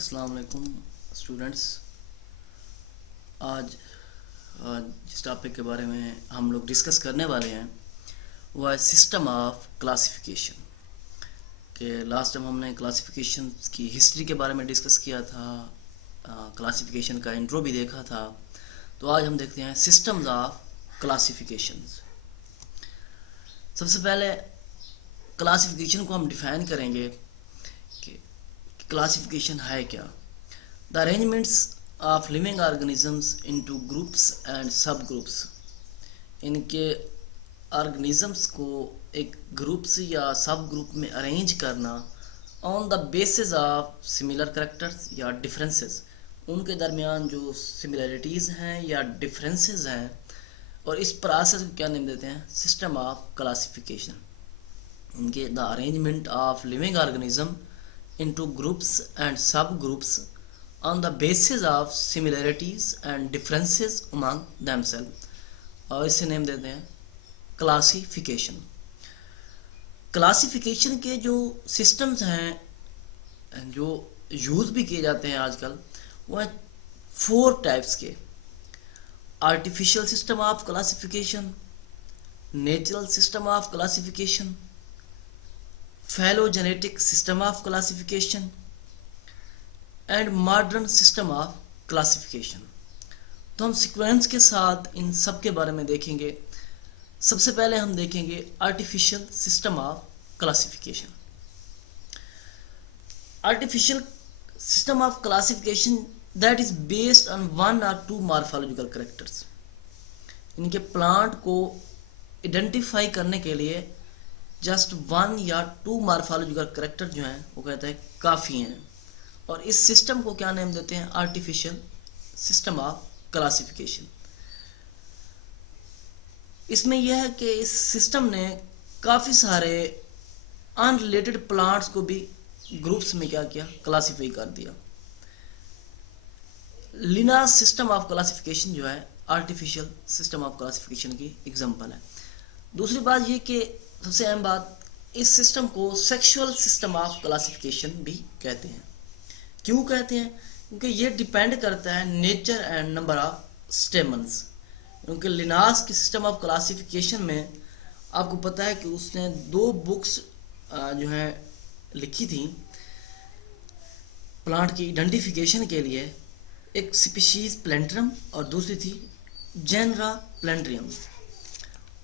अस्सलाम वालेकुम स्टूडेंट्स। आज जिस टॉपिक के बारे में हम लोग डिस्कस करने वाले हैं वो है सिस्टम ऑफ क्लासिफिकेशन। कि लास्ट टाइम हमने क्लासिफिकेशन की हिस्ट्री के बारे में डिस्कस किया था, क्लासिफिकेशन का इंट्रो भी देखा था। तो आज हम देखते हैं सिस्टम्स ऑफ क्लासिफिकेशन। सबसे पहले क्लासिफिकेशन को हम डिफाइन करेंगे कि क्लासिफिकेशन है क्या। The arrangements of living organisms into groups and सब ग्रुप्स। इनके ऑर्गेनिजम्स को एक ग्रुप्स या सब ग्रुप में अरेंज करना on the basis of similar characters या डिफरेंसेस। उनके दरमियान जो सिमिलरिटीज़ हैं या डिफरेंसेस हैं, और इस प्रोसेस को क्या नाम देते हैं? System of classification. इनके the arrangement of living organism into groups and subgroups on the basis of similarities and differences among themselves, और इसे नेम देते हैं क्लासिफिकेशन। क्लासिफिकेशन के जो सिस्टम्स हैं जो यूज़ भी किए जाते हैं आजकल, वो हैं 4 टाइप्स के। Artificial system of classification, natural system of classification, phylogenetic system of classification and modern system of classification। तो हम सीक्वेंस के साथ इन सब के बारे में देखेंगे। सबसे पहले हम देखेंगे artificial system of classification. Artificial system of classification that is based on 1 or 2 morphological characters. इनके प्लांट को आइडेंटिफाई करने के लिए जस्ट 1 या 2 मॉर्फोलॉजिकल कैरेक्टर जो हैं वो कहते हैं काफ़ी हैं, और इस सिस्टम को क्या नेम देते हैं? Artificial system of classification. इसमें यह है कि इस सिस्टम ने काफ़ी सारे अनरिलेटेड प्लांट्स को भी ग्रुप्स में क्या किया? क्लासीफाई कर दिया। लिनास सिस्टम ऑफ क्लासिफिकेशन जो है आर्टिफिशियल सिस्टम ऑफ क्लासिफिकेशन की एग्जांपल है। दूसरी बात ये कि सबसे अहम बात, इस सिस्टम को सेक्सुअल सिस्टम ऑफ क्लासिफिकेशन भी कहते हैं। क्यों कहते हैं? क्योंकि ये डिपेंड करता है nature and number of stamens. क्योंकि लिनास की सिस्टम ऑफ क्लासिफिकेशन में आपको पता है कि उसने 2 बुक्स जो हैं लिखी थी प्लांट की आइडेंटिफिकेशन के लिए। एक स्पीशीज प्लेंट्रम और दूसरी थी जेनरा प्लेंट्रियम।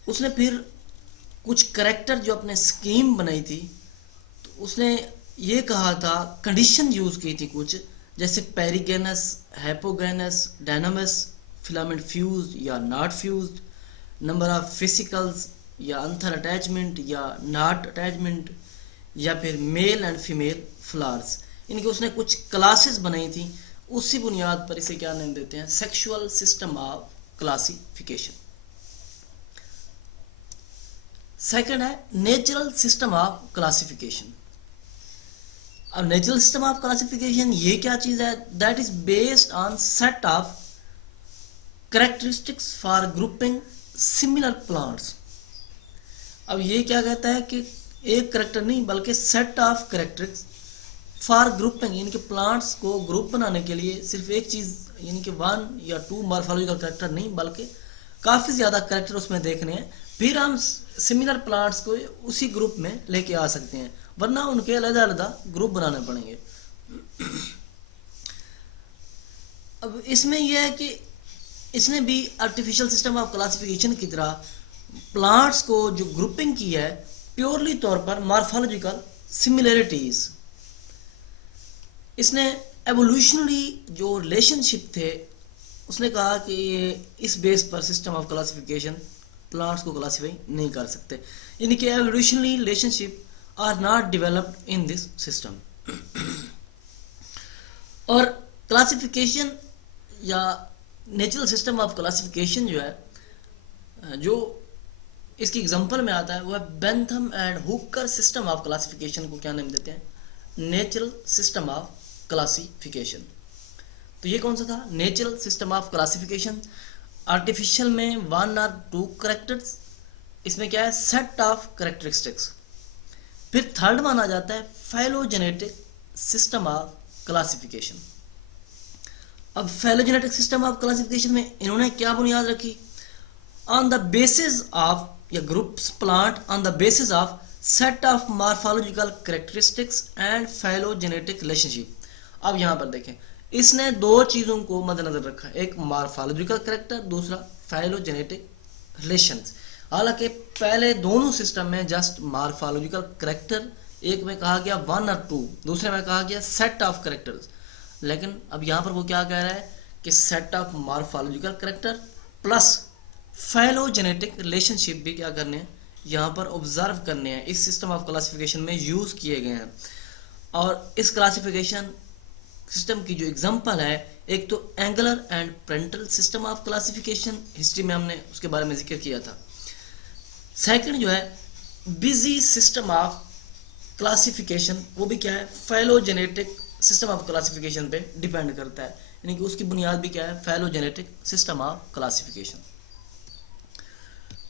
उसने फिर कुछ करेक्टर जो अपने स्कीम बनाई थी, तो उसने ये कहा था, कंडीशन यूज़ की थी कुछ, जैसे पेरिगेनस, हैपोगेनस, डायनामस, फिलामेंट फ्यूज या not fuse, number of physicals या अंथर अटैचमेंट या नॉट अटैचमेंट, या फिर मेल एंड फीमेल फ्लावर्स। इनकी उसने कुछ क्लासेस बनाई थी। उसी बुनियाद पर इसे क्या नाम देते हैं? Sexual system of classification. Second है नेचुरल सिस्टम ऑफ क्लासिफिकेशन। अब नेचुरल सिस्टम ऑफ क्लासिफिकेशन ये क्या चीज है? That is based on set of characteristics for grouping similar plants. अब ये क्या कहता है कि एक करेक्टर नहीं बल्कि set of characteristics for grouping. इनके प्लांट्स को ग्रुप बनाने के लिए सिर्फ एक चीज, यानी कि 1 या 2 मॉर्फोलॉजिकल कैरेक्टर नहीं बल्कि काफ़ी ज़्यादा कैरेक्टर उसमें देखने हैं, फिर हम सिमिलर प्लांट्स को उसी ग्रुप में लेके आ सकते हैं, वरना उनके अलग अलग ग्रुप बनाने पड़ेंगे। अब इसमें यह है कि इसने भी आर्टिफिशियल सिस्टम ऑफ क्लासिफिकेशन की तरह प्लांट्स को जो ग्रुपिंग की है प्योरली तौर पर मॉर्फोलॉजिकल सिमिलरिटीज। इसने एवोल्यूशनरी जो रिलेशनशिप थे उसने कहा कि इस बेस पर सिस्टम ऑफ क्लासिफिकेशन प्लांट्स को क्लासिफाई नहीं कर सकते, यानी कि evolutionary relationship are not developed in this system. और क्लासिफिकेशन या नेचुरल सिस्टम ऑफ क्लासिफिकेशन जो है, जो इसकी एग्जांपल में आता है वो है Bentham and Hooker system of classification को क्या नाम देते हैं? Natural system of classification. तो ये कौन सा था? Natural system of classification. Artificial में 1 or 2 करेक्टर्स, इसमें क्या है? Set of characteristics. फिर थर्ड माना जाता है फाइलोजेनेटिक सिस्टम ऑफ क्लासिफिकेशन। अब फाइलोजेनेटिक सिस्टम ऑफ क्लासिफिकेशन में इन्होंने क्या बुनियाद रखी? ऑन द बेसिस ऑफ या groups plant on the basis of set of morphological characteristics and phylogenetic relationship. अब यहाँ पर देखें, इसने दो चीज़ों को मद्देनजर रखा, एक मॉर्फोलॉजिकल कैरेक्टर, दूसरा फाइलोजेनेटिक रिलेशंस। हालांकि पहले दोनों सिस्टम में जस्ट मॉर्फोलॉजिकल कैरेक्टर, एक में कहा गया 1 और 2, दूसरे में कहा गया सेट ऑफ कैरेक्टर्स। लेकिन अब यहाँ पर वो क्या कह रहा है कि set of morphological character plus phylogenetic relationship भी क्या करने हैं, यहाँ पर ऑब्जर्व करने हैं, इस सिस्टम ऑफ क्लासिफिकेशन में यूज़ किए गए हैं। और इस क्लासिफिकेशन सिस्टम की जो एग्जांपल है, एक तो angular and parental system of classification, history में हमने उसके बारे में जिक्र किया था। सेकंड जो है बिजी सिस्टम ऑफ क्लासिफिकेशन, वो भी क्या है, फाइलोजेनेटिक सिस्टम ऑफ क्लासिफिकेशन पे डिपेंड करता है, यानी कि उसकी बुनियाद भी क्या है, फाइलोजेनेटिक सिस्टम ऑफ क्लासिफिकेशन।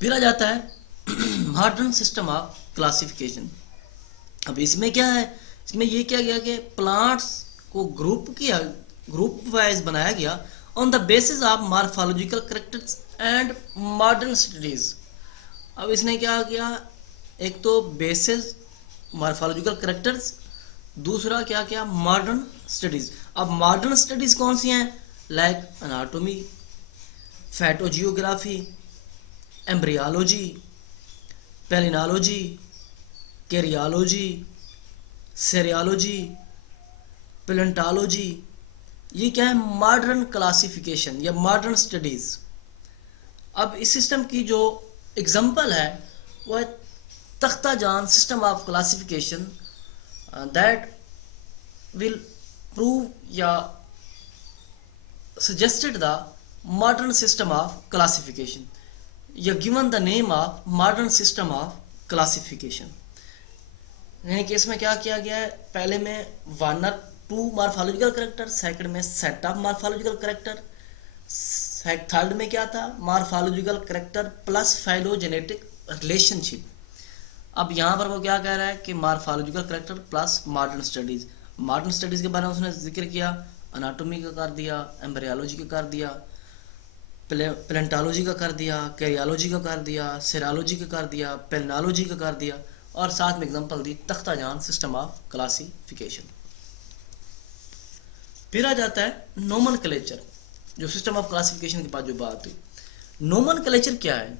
फिर आ जाता है मॉडर्न सिस्टम ऑफ क्लासिफिकेशन। अब इसमें क्या है, इसमें ये क्या गया कि प्लांट्स को ग्रुप वाइज बनाया गया on the basis of morphological characters and modern studies. अब इसने क्या किया, एक तो बेसिस मॉर्फोलॉजिकल कैरेक्टर्स, दूसरा क्या क्या मॉडर्न स्टडीज। अब मॉडर्न स्टडीज कौन सी हैं, like anatomy, phytogeography, embryology, palynology, karyology, serology, palaeontology, ये क्या है, मॉडर्न क्लासिफिकेशन या मॉडर्न स्टडीज। अब इस सिस्टम की जो एग्जांपल है वो है तख्ता जान system of classification that will prove या suggested the modern system of classification या given the name of modern system of classification। यानी कि इसमें क्या किया गया है, पहले में 1 और 2 मॉर्फोलॉजिकल कैरेक्टर, सेकंड में set of morphological character, third में क्या था, morphological character plus phylogenetic relationship. अब यहाँ पर वो क्या कह रहा है कि morphological character plus modern studies. Modern studies के बारे में उसने जिक्र किया, एनाटॉमी का कर दिया, एम्ब्रियोलॉजी का कर दिया, पेलेंटोलॉजी का कर दिया, कैरियोलॉजी का कर दिया, सेरालॉजी का कर दिया, पेलिनोलॉजी का कर दिया, और साथ में एग्जांपल दी तख्ता जान सिस्टम ऑफ क्लासिफिकेशन। फिर आ जाता है नोमेनक्लेचर, जो सिस्टम ऑफ क्लासिफिकेशन के बाद जो बात हुई। नोमेनक्लेचर क्या है?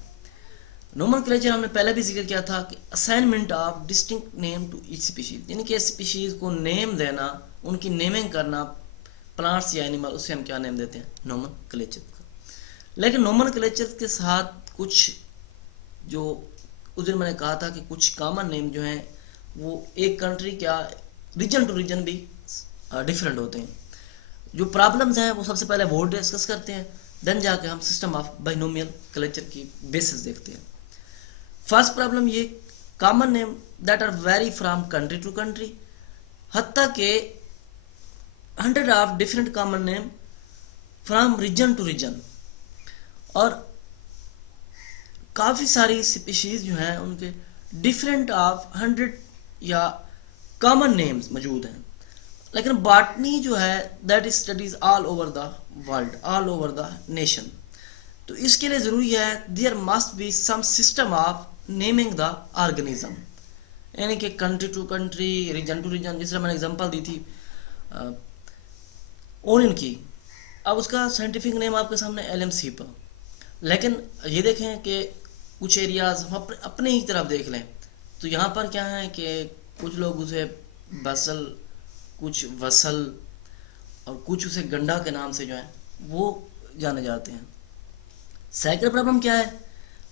नोमेनक्लेचर हमने पहले भी जिक्र किया था कि assignment of distinct name to each species, यानी कि स्पीशीज को नेम देना, उनकी नेमिंग करना, प्लांट्स या एनिमल, उसे हम क्या नेम देते हैं, नोमेनक्लेचर का। लेकिन नोमेनक्लेचर के साथ कुछ जो उस दिन मैंने कहा था कि कुछ कॉमन नेम जो हैं वो एक कंट्री क्या रीजन टू रीजन भी डिफरेंट होते हैं। जो प्रॉब्लम्स हैं वो सबसे पहले वो डिस्कस करते हैं, देन जाके हम सिस्टम ऑफ बाइनोमियल क्लेचर की बेसिस देखते हैं। फर्स्ट प्रॉब्लम ये, common name that are vary from country to country, हत्ता के 100 of different common name from region to region, और काफ़ी सारी स्पीशीज जो हैं उनके डिफरेंट ऑफ 100 या कॉमन नेम्स मौजूद हैं। लेकिन बॉटनी जो है that is studies all over the world, all over the nation. तो इसके लिए ज़रूरी है there must be some system of naming the organism, यानी कि country to country, region to region. जिस तरह मैंने एग्जांपल दी थी ओनियन की, अब उसका साइंटिफिक नेम आपके सामने एलएम सीपा, लेकिन ये देखें कि कुछ एरियाज हम अपने ही तरफ देख लें तो यहाँ पर क्या है कि कुछ लोग उसे बसल, कुछ वसल और कुछ उसे गंडा के नाम से जो है वो जाने जाते हैं। सेकंड प्रॉब्लम क्या है,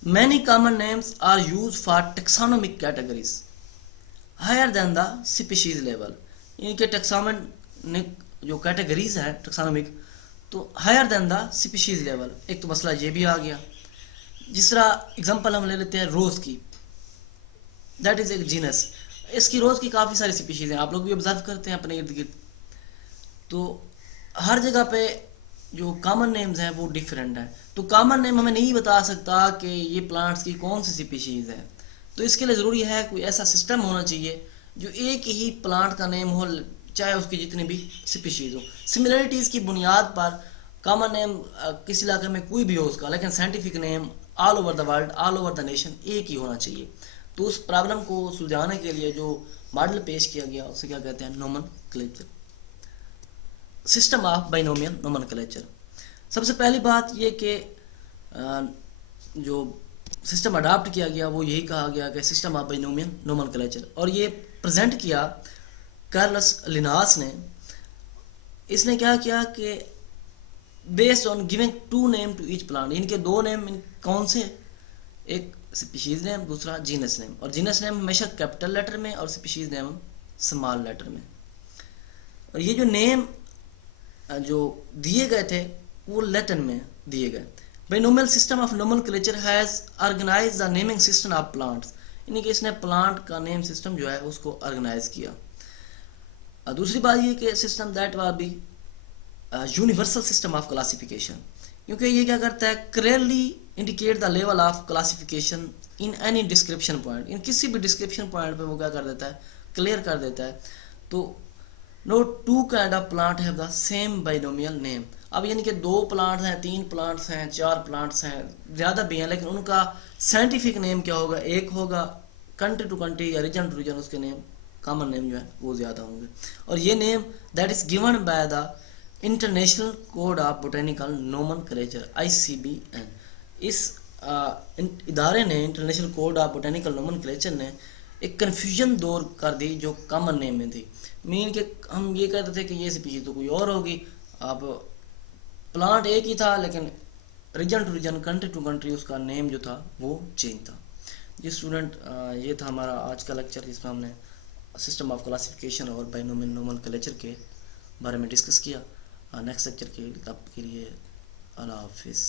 many common names are use for taxonomic categories higher than the species level, यानी कि टेक्सोनोमिक जो कैटेगरीज है टेक्सोनोमिक तो higher than the species level. एक तो मसला ये भी आ गया, जिस तरह एग्जांपल हम ले लेते हैं रोज़ की, दैट इज़ एक जीनस। इसकी रोज़ की काफ़ी सारी स्पीशीज़ हैं, आप लोग भी ऑब्जर्व करते हैं अपने इर्द गिर्द, तो हर जगह पे जो कॉमन नेम्स हैं वो डिफरेंट हैं। तो कॉमन नेम हमें नहीं बता सकता कि ये प्लांट्स की कौन सी स्पीशीज़ है, तो इसके लिए ज़रूरी है कोई ऐसा सिस्टम होना चाहिए जो एक ही प्लांट का नेम हो चाहे उसकी जितनी भी स्पीशीज हो। सिमिलरिटीज़ की बुनियाद पर कॉमन नेम किसी इलाके में कोई भी हो उसका, लेकिन scientific name all over the world, all over the nation एक ही होना चाहिए। तो उस प्रॉब्लम को सुलझाने के लिए जो मॉडल पेश किया गया उसे क्या कहते हैं, nomenclature, system of binomial nomenclature. सबसे पहली बात ये कि जो सिस्टम अडाप्ट किया गया वो यही कहा गया कि सिस्टम ऑफ बाइनोमियल नोमेनक्लेचर, और ये प्रेजेंट किया कार्लस लिनास ने। इसने क्या किया कि based on giving two name to each plant, इनके दो नेम कौन से, एक स्पीशीज नेम, दूसरा जीनस नेम, और जीनस नेम हमेशा कैपिटल लेटर में और स्पीशीज नेम स्मॉल लेटर में। और ये जो नेम जो दिए गए थे वो लैटिन में दिए गए। Binomial system of nomenclature has organise the naming system of plants, यानी कि इसने प्लांट का नेम सिस्टम जो है उसको ऑर्गेनाइज किया। दूसरी बात ये कि system that was be universal system of classification, क्योंकि ये क्या करता है, clearly indicate the level of classification in any description point, in किसी भी डिस्क्रिप्शन पॉइंट पे वो क्या कर देता है, क्लियर कर देता है। तो no two kind of plant have the same binomial name. अब यानी कि दो प्लांट्स हैं, तीन प्लांट्स हैं, चार प्लांट्स हैं, ज़्यादा भी हैं, लेकिन उनका साइंटिफिक नेम क्या होगा, एक होगा। कंट्री टू कंट्री या रीजन टू रीजन उसके नेम, कॉमन नेम जो है वो ज़्यादा होंगे। और ये name that is given by the international code of botanical nomenclature ICBN, इस इदारे ने, international code of botanical nomenclature ने एक कन्फ्यूजन दूर कर दी जो कॉमन नेम में थी। मीन के हम ये कहते थे कि ये स्पीशीज तो कोई और होगी, अब प्लांट एक ही था लेकिन region to region, country to country उसका नेम जो था वो चेंज था। जी स्टूडेंट, ये था हमारा आज का लेक्चर जिसमें हमने सिस्टम ऑफ क्लासिफिकेशन और बाइनोमियल नोमेनक्लेचर के बारे में डिस्कस किया। नेक्स्ट लेक्चर के लिए अल्लाह हाफिज़।